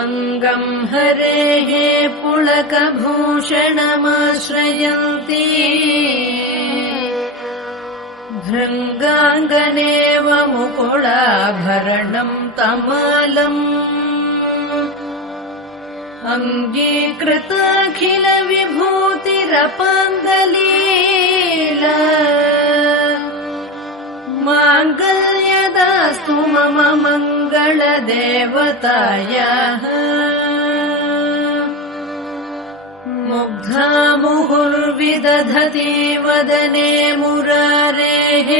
अङ्गम् हरेः पुलकभूषणमाश्रयन्ती भृङ्गाङ्गनेव मुकुलाभरणम् तमालम् अङ्गीकृताखिलविभूतिरपाङ्गलीला माङ्गल्यदास्तु मम मङ्गलदेवतायाः मुग्धा मुहुर्विदधति वदने मुरारेः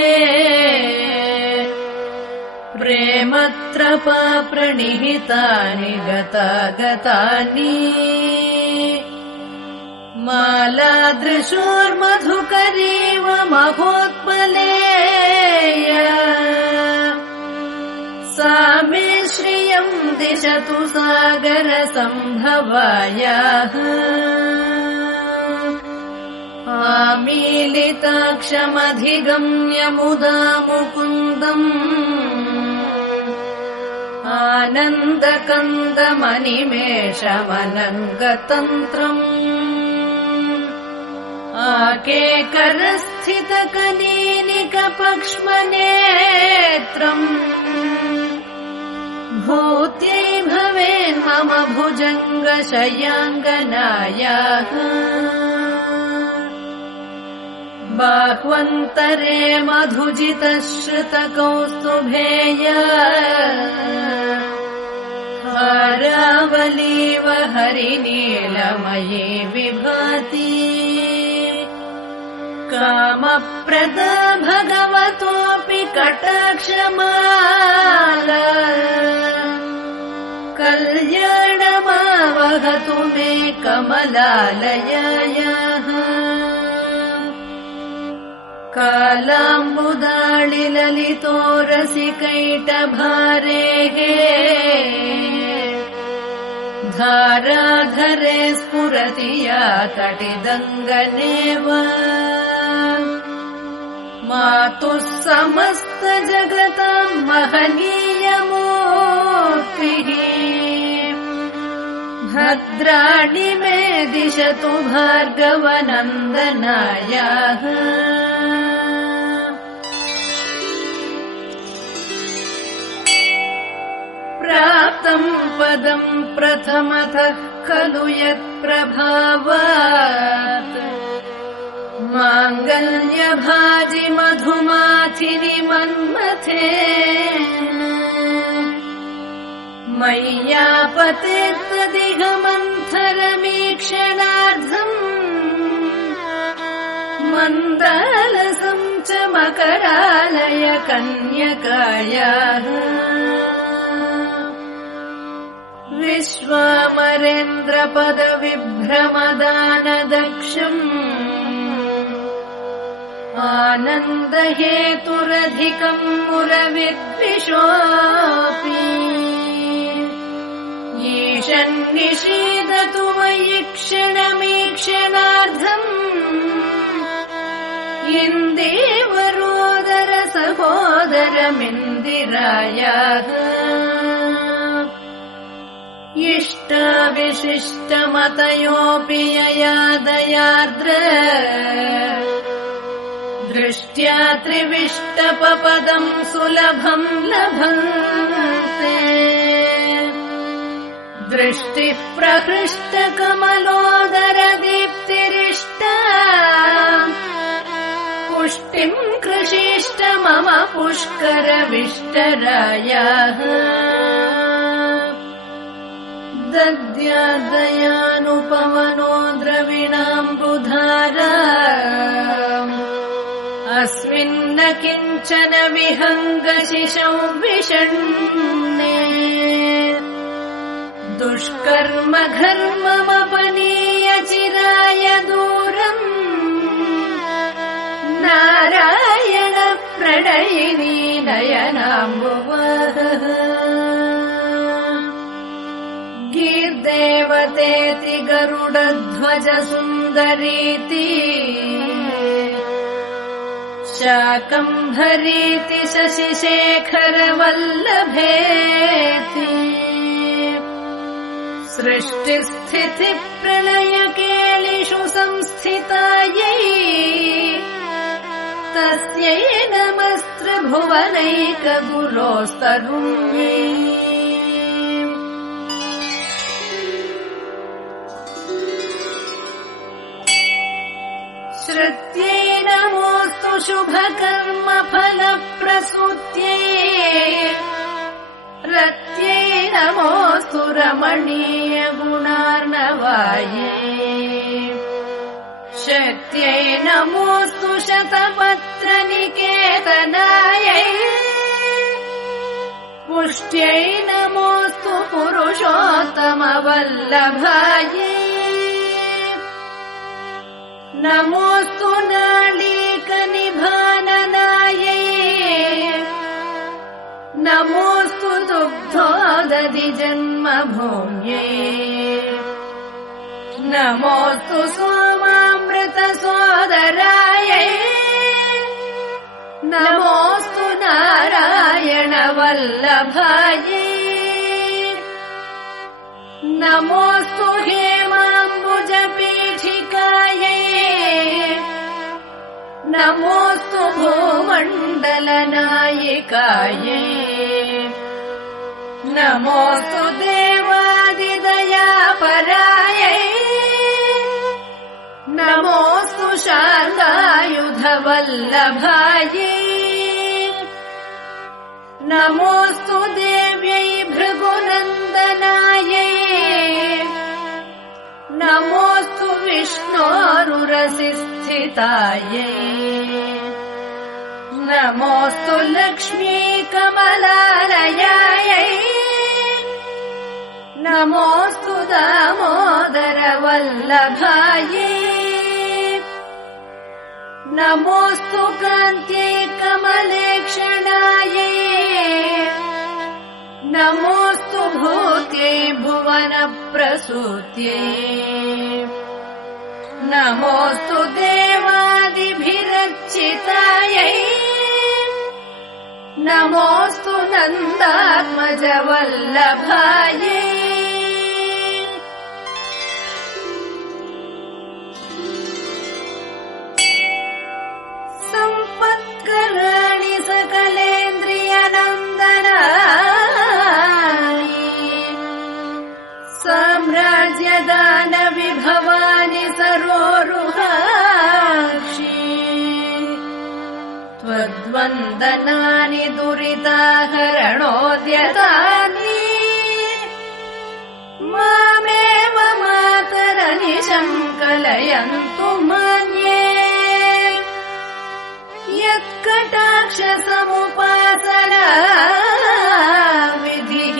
प्रेमत्रपा प्रणिहितानि गतागतानि मालादृशोर्मधुकरीव महोत्पलेय सा मे श्रियम् दिशतु सागरसम्भवायाः आमीलिताक्षमधिगम्य मुदा मुकुन्दम् आनन्दकन्दमनिमेषमनङ्गतन्त्रम् आकेकरस्थितकनीनिकपक्ष्मनेत्रम् भूत्यै भवेन्मम भुजङ्गशयाङ्गनायाः बाह्वन्तरे मधुजितश्रुतकौस्तुभेय हारावलीव हरिनीलमयी विभाति कामप्रदा भगवतोऽपि कटाक्षमाला कल्याणमावहतु मे कमलालयायाः कालाम्बुदाळिललितोरसिकैटभारेः धाराधरे स्फुरति या तटिदङ्गनेव मातुः समस्तजगताम् महनीयमूर्तिः भद्राणि मे दिशतु भार्गवनन्दनायाः प्राप्तम् पदम् प्रथमतः खलु यत्प्रभावात् माङ्गल्यभाजि मधुमाथिनि मन्मथे मय्यापतेत्तदिह मन्थरमीक्षणार्धम् मन्दालसं च मकरालय कन्यकायाः विश्वामरेन्द्रपदविभ्रमदानदक्षम् आनन्दहेतुरधिकम् मुरविद्विषोऽपि ईशन्निषीदतु मयि क्षणमीक्षणार्धम् इन्दीवरोदर सहोदरमिन्दिरायाः इष्टाविशिष्टमतयोऽपि यया दयार्द्र दृष्ट्या त्रिविष्टपपदम् सुलभम् लभन्ते दृष्टिः प्रहृष्टकमलोदर दीप्तिरिष्टा पुष्टिम् कृषीष्ट मम पुष्करविष्टरायाः दद्यादयानुपवनो द्रविणाम्बुधारा अस्मिन्न किञ्चन विहङ्गशिशौ विषण्णे दुष्कर्म घर्ममपनीय चिराय दूरम् नारायण प्रणयिनी नयनाम्बुवः गीर्देवतेति गरुडध्वज सुन्दरीति शाकम्भरीति शशिशेखर वल्लभेति सृष्टिस्थितिप्रलयकेलिषु संस्थितायै तस्यै नमस्त्रिभुवनैकगुरोस्तरुण्यै श्रुत्यै नमोऽस्तु शुभकर्मफलप्रसूत्यै रत्यै नमोऽस्तु रमणीयगुणार्णवायै शक्त्यै नमोऽस्तु शतपत्रनिकेतनायै पुष्ट्यै नमोऽस्तु पुरुषोत्तमवल्लभायै नमोऽस्तु नालीकनिभाननायै नमोऽस्तु दुग्धोदधिजन्मभूम्यै नमोऽस्तु सोमामृतसोदरायै नमोऽस्तु नारायणवल्लभायै नमोऽस्तु हेमाम्बुजपीठिकायै नमोऽस्तु भूमण्डलनायिकायै नमोऽस्तु देवादिदयापरायै नमोऽस्तु शार्ङ्गायुधवल्लभायै नमोऽस्तु देव्यै भृगुनन्दनायै नमोऽस्तु विष्णोरुरसि स्थितायै नमोऽस्तु लक्ष्मी कमलालयायै नमोऽस्तु दामोदरवल्लभायै नमोऽस्तु कान्त्यै कमलेक्षणायै नमोऽस्तु भूत्यै भुवनप्रसूत्यै नमोऽस्तु देवादिभिरर्चितायै नमोऽस्तु नन्दात्मजवल्लभायै सम्पत्कराणि सकलेन्द्रियनन्दनायै साम्राज्यदानविभवानि सरोरुहाक्षी त्वद्वन्दनानि दुरिताहरणोद्यतानि मामेव मातरनिशं कलयन्तु मान्ये यत्कटाक्षसमुपासना विधिः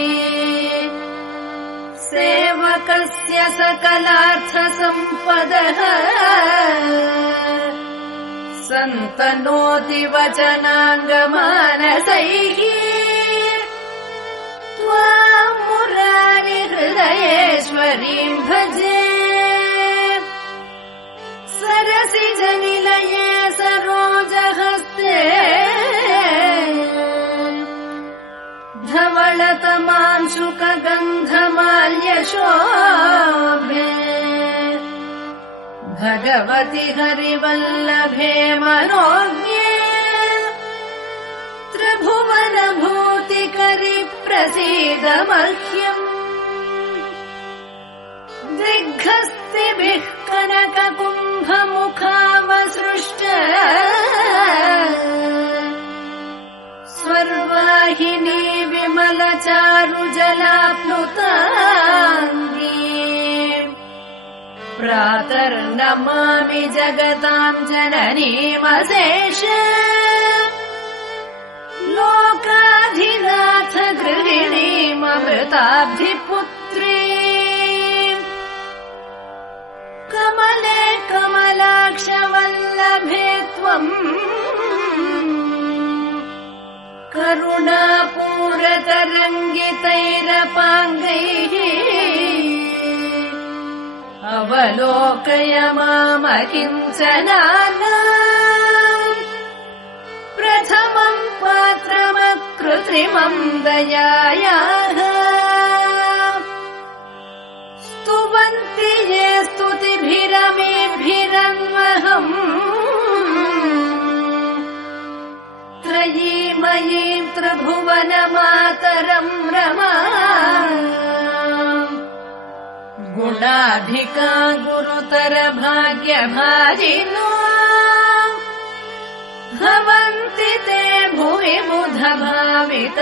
सेवकस्य सकलार्थसम्पदः सन्तनोति वचनाङ्गमानसैः त्वां मुरारिहृदयेश्वरीं भजे सरसिजनिलये सरोजहस्ते धवलतमांशुकगन्धमाल्यशोभे भगवति हरिवल्लभे मनोज्ञे त्रिभुवनभूतिकरि प्रसीद मह्यम् दिग्हस्तिभिः कनककुम्भमुखावसृष्ट स्वर्वाहिनी विमलचारुजलाप्लुताङ्गी प्रातर्नमामि जगताम् जननीमशेष लोकाधिनाथ गृहिणीममृताब्धिपुत्री कमले कमलाक्षवल्लभे त्वम् करुणापूरतरङ्गितैरपाङ्गैः अवलोकय मामकिञ्चनानाम् प्रथमम् पात्रमकृत्रिमम् दयायाः स्तुवन्ति ये स्तुतिभिरमेभिरन्वहम् त्रयीमयीम् त्रिभुवनमातरम् रमा गुणाधिका गुरुतर भाग्यभाजिनो भवन्ति ते भुवि बुधभाविताशयाः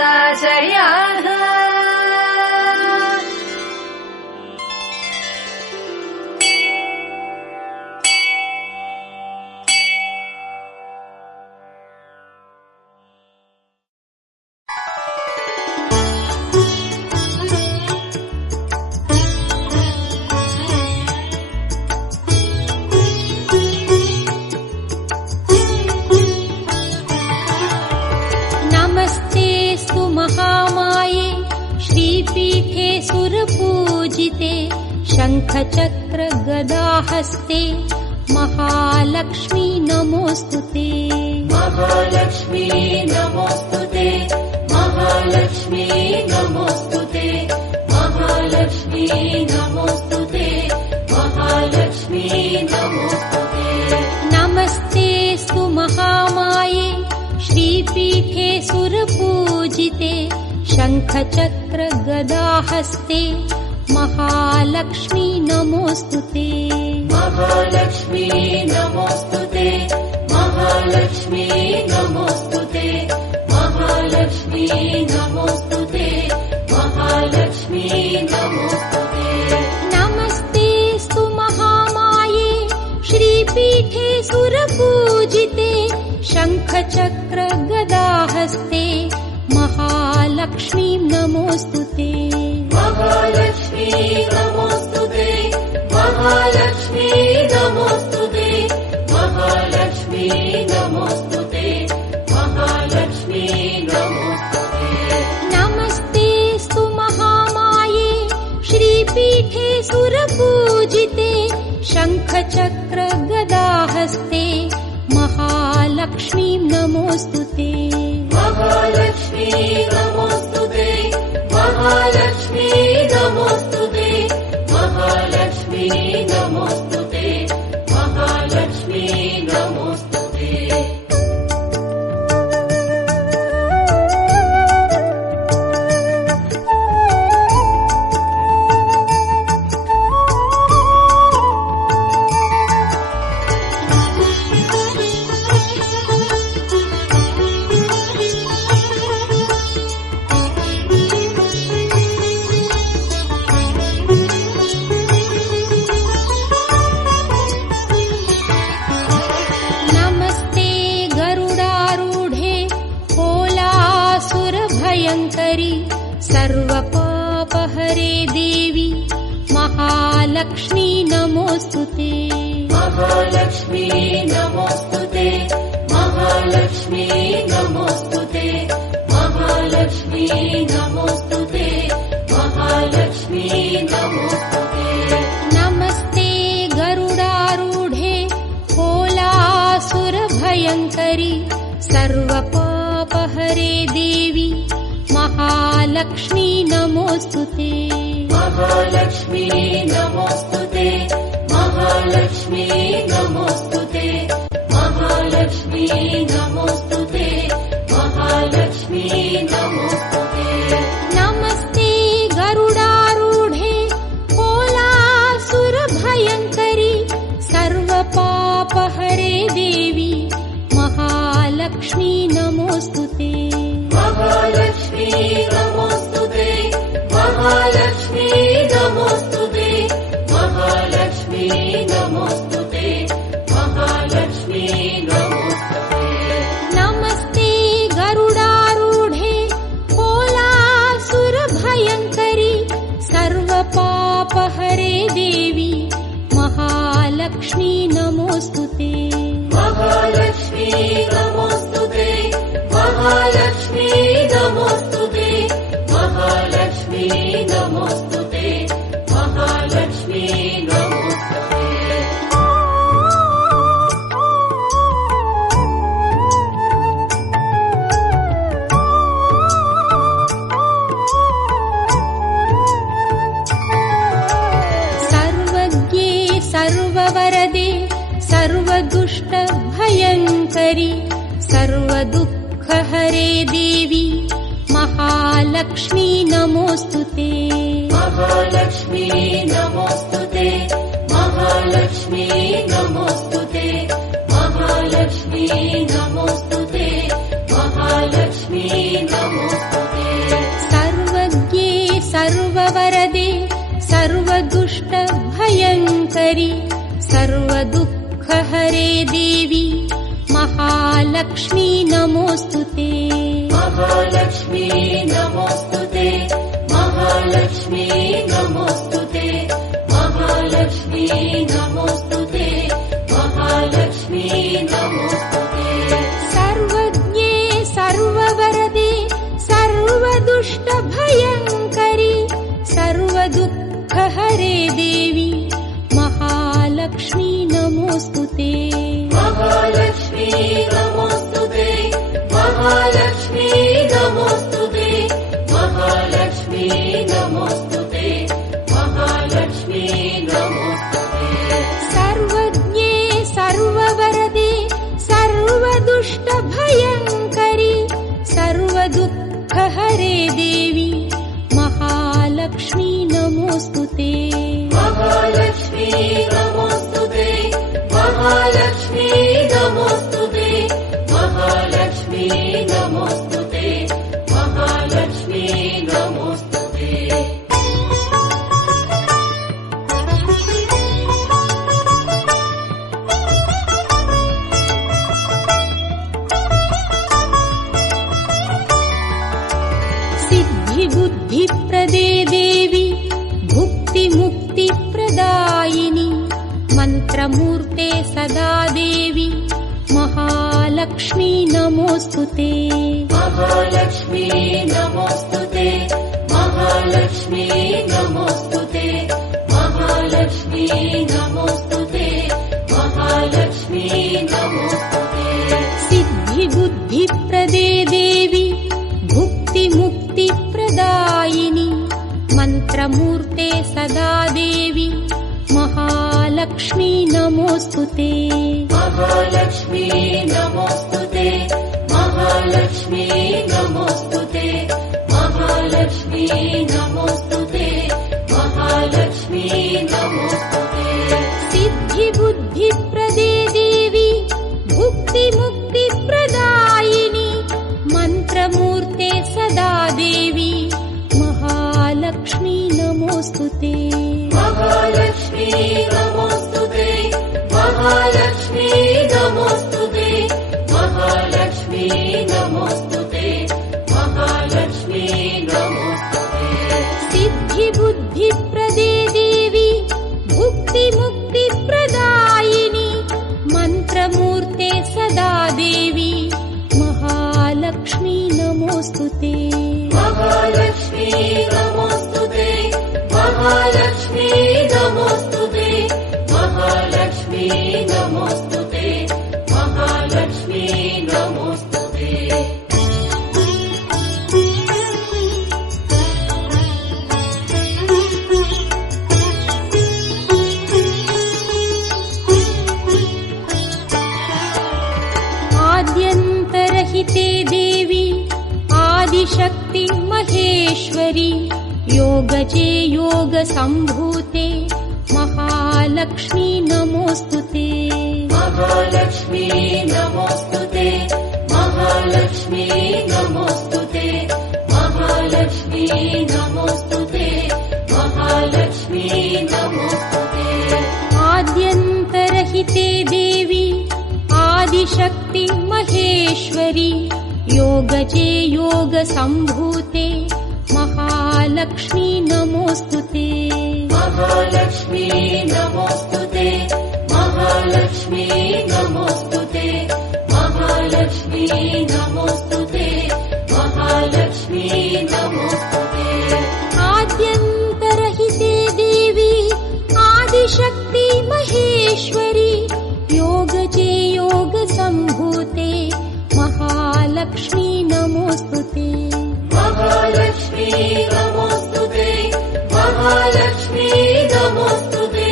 शङ्खचक्र गदाहस्ते महालक्ष्मी नमोऽस्तुते महालक्ष्मी नमोऽस्तुते महालक्ष्मी नमोऽस्तुते महालक्ष्मी नमोऽस्तुते महालक्ष्मी नमोऽस्तुते नमस्तेऽस्तु महामाये श्रीपीठे सुरपूजिते शङ्खचक्र गदाहस्ते महालक्ष्मी नमोऽस्तुते महालक्ष्मी नमोऽस्तुते महालक्ष्मी नमोऽस्तुते महालक्ष्मी नमोऽस्तुते महालक्ष्मी नमोऽस्तुते नमस्तेऽस्तु महामाये श्रीपीठे सुरपूजिते शङ्खचक्र गदाहस्ते महालक्ष्मी नमोऽस्तुते महालक्ष्मी नमोऽस्तुते महालक्ष्मी नमोऽस्तुते महालक्ष्मी नमोऽस्तुते महालक्ष्मी नमोऽस्तुते नमस्तेऽस्तु महामाये श्रीपीठे सुरपूजिते शङ्खचक्र गदाहस्ते महालक्ष्मी नमोऽस्तुते महालक्ष्मी नमोऽस्तुते महालक्ष्मी नमोऽस्तुते महालक्ष्मी नमोऽस्तुते महालक्ष्मी नमोऽस्तुते सर्वपापहरे देवी महालक्ष्मी नमोऽस्तुते महालक्ष्मी नमोऽस्तुते महालक्ष्मी नमोऽस्तुते महालक्ष्मी नमोऽस्तुते महालक्ष्मी नमोऽस्तुते नमस्ते गरुडारूढे कोलासुरभयङ्करि सर्वपापहरे देवी महालक्ष्मी नमोऽस्तुते महालक्ष्मी नमोऽस्तुते महालक्ष्मी नमोऽस्तुते महालक्ष्मी नमोऽस्तुते महालक्ष्मी नमोऽस्तुते नमस्ते गरुडारूढे कोलासुरभयङ्करि सर्वपापहरे देवी महालक्ष्मी नमोऽस्तुते महालक्ष्मी नमोऽस्तुते महालक्ष्मी नमोऽस्तुते महालक्ष्मी नमोऽस्तुते महालक्ष्मी नमोऽस्तुते नमस्ते गरुडारूढे कोलासुरभयङ्करि सर्वपापहरे देवी महालक्ष्मी नमोऽस्तुते महालक्ष्मी नमोऽस्तुते महालक्ष्मी नमोऽस्तुते महालक्ष्मी नमोऽस्तुते महालक्ष्मी नमोऽस्तुते भयङ्करि सर्वदुःखहरे देवी महालक्ष्मी नमोऽस्तुते। महालक्ष्मी नमोऽस्तुते, महालक्ष्मी नमोऽस्तुते, महालक्ष्मी नमोऽस्तुते, महालक्ष्मी नमोऽस्तुते। सर्वज्ञे सर्ववरदे सर्वदुष्टभयङ्करि सर्वदुःखहरे देवी महालक्ष्मी नमोऽस्तुते। महालक्ष्मी नमोऽस्तुते, महालक्ष्मी नमोऽस्तुते, महालक्ष्मी नमोऽस्तुते, महालक्ष्मी नमोऽस्तुते। सर्वज्ञे सर्ववरदे सर्वदुष्टभयङ्करि सर्वदुःखहरे देवी महालक्ष्मी नमोऽस्तुते। महालक्ष्मी नमोऽस्तुते, महालक्ष्मी नमोऽस्तुते, महालक्ष्मी नमोऽस्तुते, महालक्ष्मी नमोऽस्तुते। सर्वज्ञे सर्ववरदे सर्वदुष्टभयङ्करि सर्वदुःखहरे देवी महालक्ष्मी नमोऽस्तुते। महालक्ष्मी नमोऽस्तुते, महालक्ष्मी नमोऽस्तुते, महालक्ष्मी नमोऽस्तुते, महालक्ष्मी नमोऽस्तुते। सिद्धिबुद्धिप्रदे देवी भुक्तिमुक्तिप्रदायिनी मन्त्रमूर्ते सदा देवी महालक्ष्मी नमोऽस्तुते। महालक्ष्मी नमोऽस्तुते, महालक्ष्मी नमोऽस्तुते, महालक्ष्मी नमोऽस्तुते, महालक्ष्मी नमोऽस्तुते। सिद्धिबुद्धिप्रदे देवी भुक्तिमुक्तिप्रदायिनी मन्त्रमूर्ते सदा देवी महालक्ष्मी नमोऽस्तुते। महालक्ष्मी नमोऽस्तुते, महालक्ष्मी नमोऽस्तुते, महालक्ष्मी नमोऽस्तुते, महालक्ष्मी नमोऽस्तुते। सिद्धिबुद्धिप्रदे देवी भुक्तिमुक्तिप्रदायिनी मन्त्रमूर्ते सदा देवी महालक्ष्मी नमोऽस्तुते। महालक्ष्मी नमोऽस्तुते, महालक्ष्मी नमोऽस्तुते, महालक्ष्मी नमोऽस्तुते, महालक्ष्मी नमोऽस्तुते। सिद्धिबुद्धिप्रदे देवी भुक्तिमुक्तिप्रदायिनी मन्त्रमूर्ते सदा देवी महालक्ष्मी नमोऽस्तुते। महालक्ष्मी नमोऽस्तुते, महालक्ष्मी नमोऽस्तुते, महालक्ष्मी नमोऽस्तुते, महालक्ष्मी नमोऽस्तुते। आद्यन्तरहिते देवी आदिशक्ति महेश्वरी योगजे योगसम्भूते महालक्ष्मी नमोऽस्तुते। महालक्ष्मी नमोऽस्तुते, महालक्ष्मी नमोऽस्तुते, महालक्ष्मी नमोऽस्तुते, महालक्ष्मी नमोऽस्तुते। आद्यन्तरहिते देवी आदिशक्ति महेश्वरी योगजे योगसम्भूते महालक्ष्मी नमोऽस्तुते। महालक्ष्मी नमोऽस्तुते, महालक्ष्मी नमोऽस्तुते, महालक्ष्मी नमोऽस्तुते, महालक्ष्मी नमोऽस्तुते। आद्यन्तरहिते देवी आदिशक्ति महेश्वरी योगजे योगसम्भूते महालक्ष्मी नमोऽस्तुते। महालक्ष्मी नमोऽस्तुते, महालक्ष्मी नमोऽस्तुते,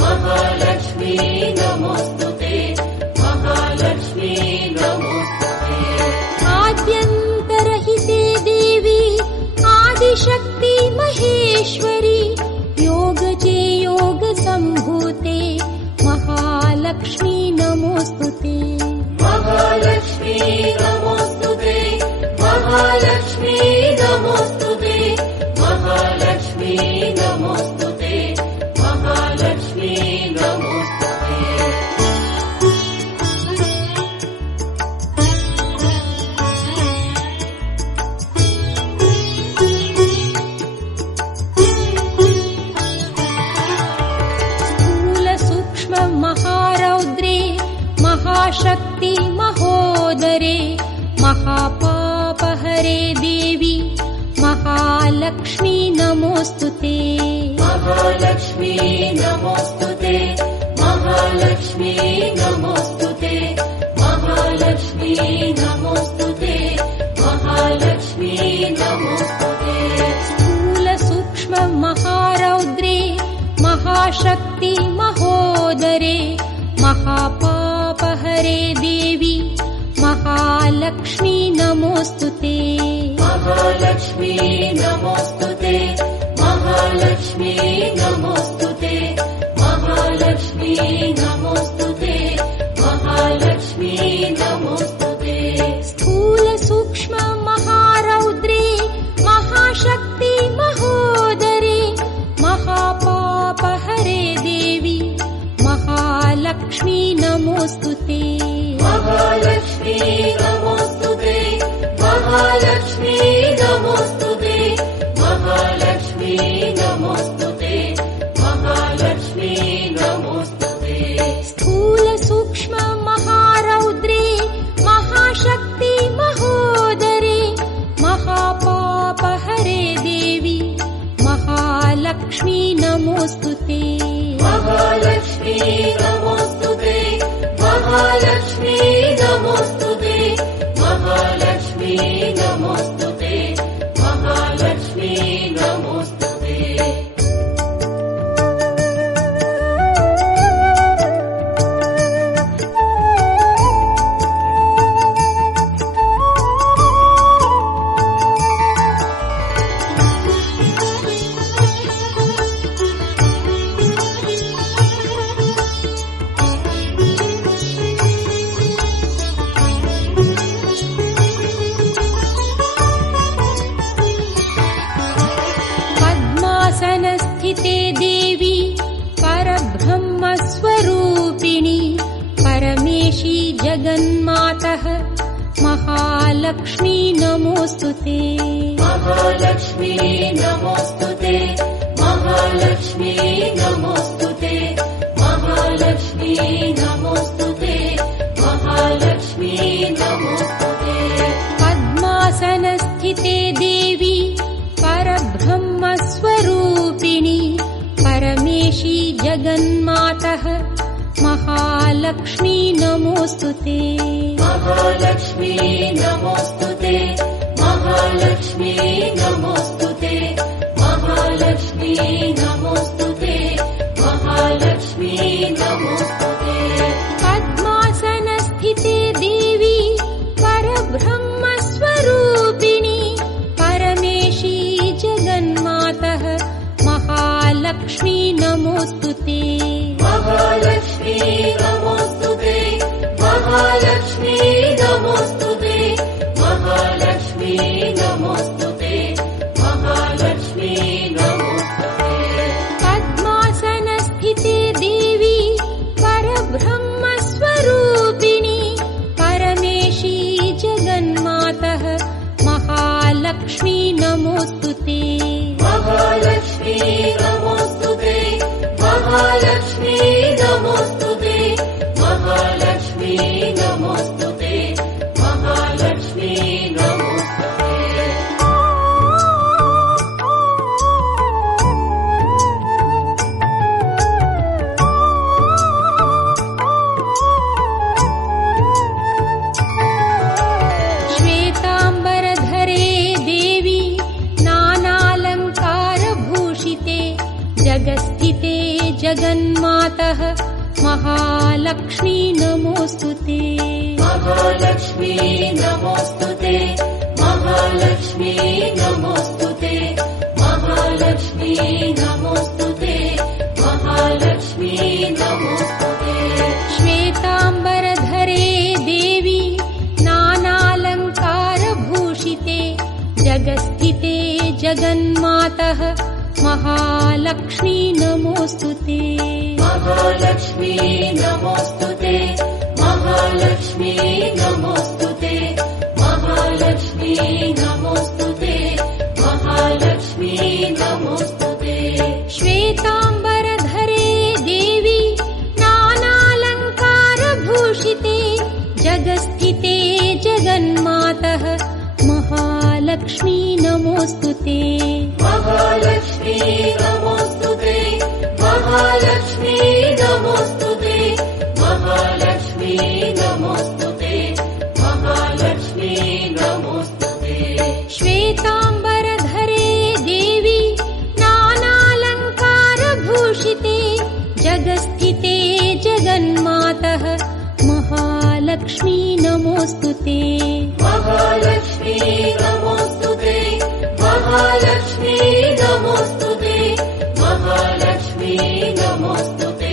महालक्ष्मी नमोऽस्तुते, महालक्ष्मी महाशक्ति महोदरे महापापहरे देवी महालक्ष्मी नमोस्तुते महालक्ष्मी नमोस्तुते महालक्ष्मी नमोस्तुते महालक्ष्मी नमोस्तुते महालक्ष्मी नमोस्तुते स्थूल सूक्ष्म महारौद्रे महाशक्ति महोदरे महापापहरे देवी महालक्ष्मी नमोस्तुते महालक्ष्मी नमोस्तुते महालक्ष्मी नमोस्तुते महालक्ष्मी नमोस्तुते महालक्ष्मी नमोस्तुते स्थूल सूक्ष्म महारौद्रे महाशक्ति महोदरे महापापहरे देवी महालक्ष्मी नमोस्तुते महालक्ष्मी नमोस्तुते महालक्ष्मी नमोस्तुते महालक्ष्मी नमोस्तुते महालक्ष्मी नमोस्तुते स्थूल सूक्ष्म महारौद्रे महाशक्ति महोदरे महापापहरे देवी महालक्ष्मी नमोस्तुते महालक्ष्मी नमोस्तुते महालक्ष्मी नमोस्तुते महालक्ष्मी नमोस्तुते महालक्ष्मी नमोस्तुते पद्मासनस्थिते देवी परब्रह्मस्वरूपिणी परमेशी जगन्मातः महालक्ष्मी नमोस्तुते महालक्ष्मी नमोस्तुते महालक्ष्मी नमोस्तुते महालक्ष्मी नमोस्तुते महालक्ष्मी नमोस्तुते पद्मासनस्थिते देवी परब्रह्मस्वरूपिणी परमेशी जगन्मातः महालक्ष्मी नमोस्तुते महालक्ष्मी नमोस्तुते महालक्ष्मी नमोस्तुते महालक्ष्मी नमोस्तुते महालक्ष्मी नमोस्तुते पद्मासनस्थिते देवी परब्रह्मस्वरूपिणी परमेशी जगन्मातः महालक्ष्मी नमोस्तुते महालक्ष्मी नमोस्तुते महालक्ष्मी नमोस्तुते महालक्ष्मी नमोस्तुते महालक्ष्मी नमोस्तुते पद्मासनस्थिते देवी परब्रह्मस्वरूपिणी परमेशी जगन्मातः महालक्ष्मी नमोस्तुते महालक्ष्मी नमोस्तुते महालक्ष्मी नमोस्तुते महालक्ष्मी नमोस्तुते महालक्ष्मी नमोस्तुते श्वेताम्बरधरे देवी नानालङ्कारभूषिते जगस्थिते जगन्मातः महालक्ष्मी नमोस्तुते महालक्ष्मी नमोस्तुते महालक्ष्मी नमोस्तुते महालक्ष्मी नमोस्तुते महालक्ष्मी नमोस्तुते श्वेताम्बरधरे देवी नानालङ्कारभूषिते जगस्थिते जगन्मातः महालक्ष्मी नमोस्तुते महालक्ष्मी नमोस्तुते महालक्ष्मी नमोस्तुते महालक्ष्मी नमोस्तुते महालक्ष्मी नमोस्तुते श्वेताम्बरधरे देवी नानालङ्कारभूषिते जगस्थिते जगन्मातः महालक्ष्मी नमोऽस्तुते महालक्ष्मी नमोऽस्तुते महालक्ष्मी नमोऽस्तुते महालक्ष्मी नमोऽस्तुते महालक्ष्मी नमोऽस्तुते श्वेताम्बरधरे देवी नानालङ्कारभूषिते जगस्थिते जगन्मातः महालक्ष्मी नमोऽस्तुते महालक्ष्मी नमोऽस्तुते महालक्ष्मी नमोऽस्तुते महालक्ष्मी नमोऽस्तुते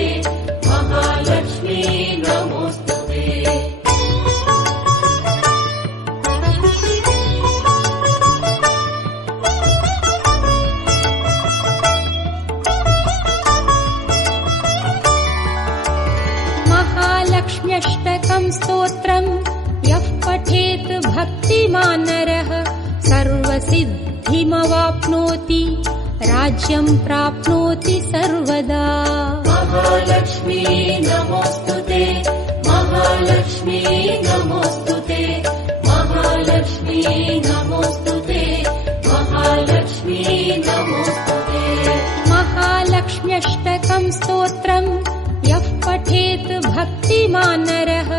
महालक्ष्मी नमोऽस्तुते महालक्ष्म्यष्टकं स्तोत्रम् यः पठेत् भक्तिमान् नरः सर्वसिद्धिमवाप्नोति राज्यं प्राप्नोति सर्वदा महालक्ष्मी नमोऽस्तुते महालक्ष्मी नमोऽस्तुते महालक्ष्मी नमोऽस्तुते महालक्ष्मी नमोऽस्तुते महालक्ष्म्यष्टकं स्तोत्रम् यः पठेत् भक्तिमान् नरः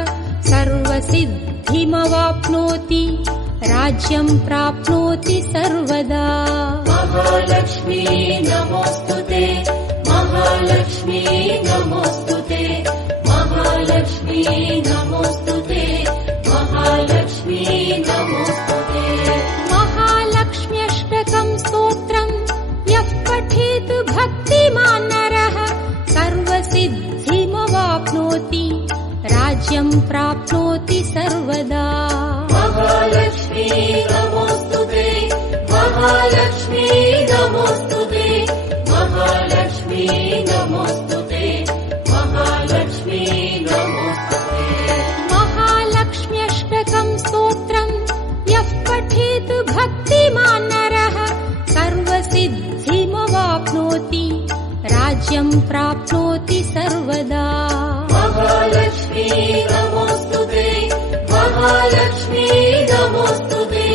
सर्वसिद्धिमवाप्नोति राज्यं प्राप्नोति सर्वदा महालक्ष्मी नमोऽस्तुते महालक्ष्मी नमोऽस्तुते महालक्ष्मी नमोऽस्तुते महालक्ष्मी नमोऽस्तुते महालक्ष्म्यष्टकं स्तोत्रम् यः पठेत् भक्तिमान् नरः सर्वसिद्धिमवाप्नोति राज्यं प्राप्नोति सर्वदा महालक्ष्मी नमोऽस्तुते महालक्ष्मी नमोऽस्तुते महालक्ष्मी नमोऽस्तुते महालक्ष्मी नमोऽस्तुते महालक्ष्म्यष्टकं स्तोत्रम् यः पठेत् भक्तिमान् नरः सर्वसिद्धिमवाप्नोति राज्यं प्राप्नोति सर्वदा महालक्ष्मी नमोऽस्तुते महालक्ष्मी नमोऽस्तुते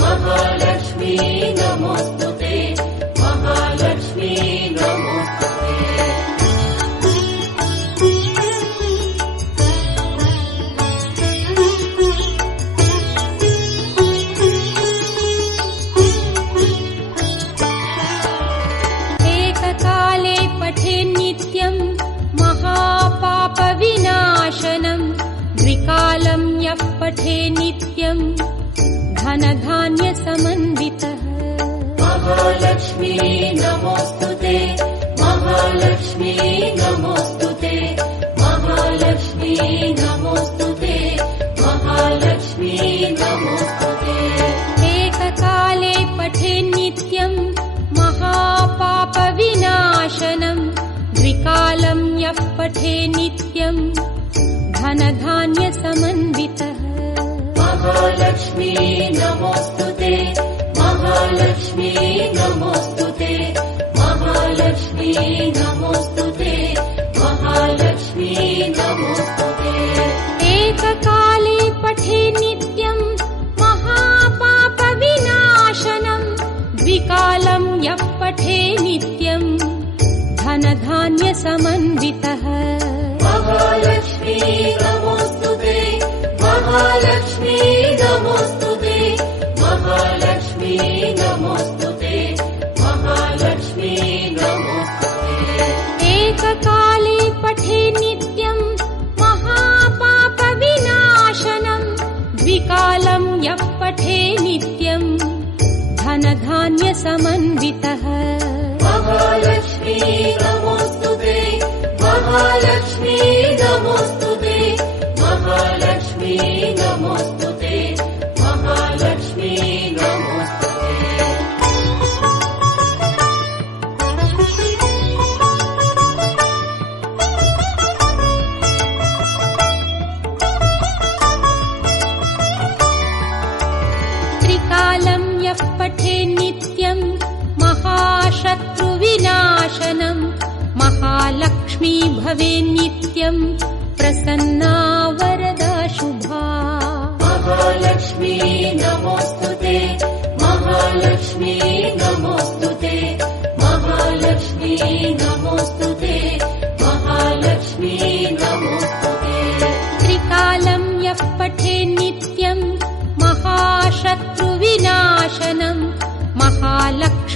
महालक्ष्मी नमोऽस्तुते महालक्ष्मी नमोऽस्तुते एककाले पठेन्नित्यं महापापविनाशनम् द्विकालं यः पठेन्नित्यं धनधान्यसमन्वितः महालक्ष्मी नमोऽस्तुते महालक्ष्मी नमोऽस्तुते महालक्ष्मी नमोऽस्तुते महालक्ष्मी नमोऽस्तुते एककाले पठेन्नित्यं महापापविनाशनम् द्विकालं यः पठेन्नित्यं धनधान्यसमन्वितः महालक्ष्मी नमोऽस्तुते महालक्ष्मी नमोऽस्तुते महालक्ष्मी नमोऽस्तुते महालक्ष्मी नमोऽस्तुते एककाले पठेन्नित्यं महापापविनाशनम् द्विकालं यः पठेन्नित्यं धनधान्यसमन्वितः महालक्ष्मी नमोऽस्तुते महालक्ष्मी नमोऽस्तुते महालक्ष्मी नमोऽस्तुते महालक्ष्मी नमोऽस्तुते एककाले पठेन्नित्यं महापापविनाशनम् द्विकालं यः पठेन्नित्यं धनधान्यसमन्वितः महालक्ष्मी नमोऽस्तुते महालक्ष्मी नमोऽस्तुते महालक्ष्मी नमोऽस्तुते महालक्ष्मी नमोऽस्तुते त्रिकालं यः पठेन्नित्यं महाशत्रुविनाशनम् महालक्ष्मी भवेन्नित्यं प्रसन्ना वरदा शुभा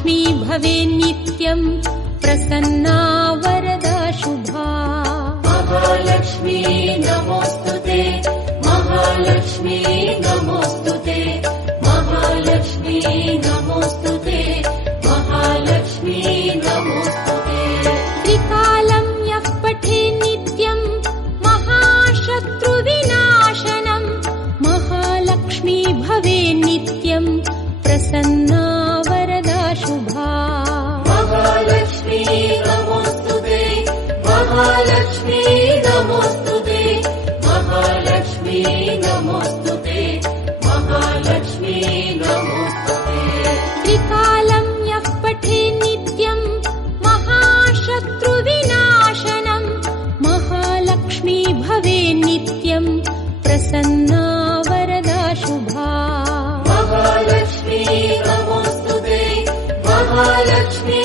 महालक्ष्मी भवेन्नित्यं प्रसन्ना वरदा शुभा महालक्ष्मी नमोस्तुते महालक्ष्मी नमोस्तुते महालक्ष्मी नमोस्तुते महालक्ष्मी नमोस्तुते त्रिकालं यः पठेत् नित्यं महाशत्रुविनाशनं महालक्ष्मी भवेन्नित्यं प्रसन्ना वरदा शुभा महालक्ष्मी नमोस्तुते महालक्ष्मी नमोस्तुते महालक्ष्मी नमोस्तुते महालक्ष्मी नमोस्तुते त्रिकालं यः पठेत् नित्यं महाशत्रुविनाशनं महालक्ष्मी भवेन्नित्यं प्रसन्ना वरदा शुभा महालक्ष्मी नमोस्तुते महालक्ष्मी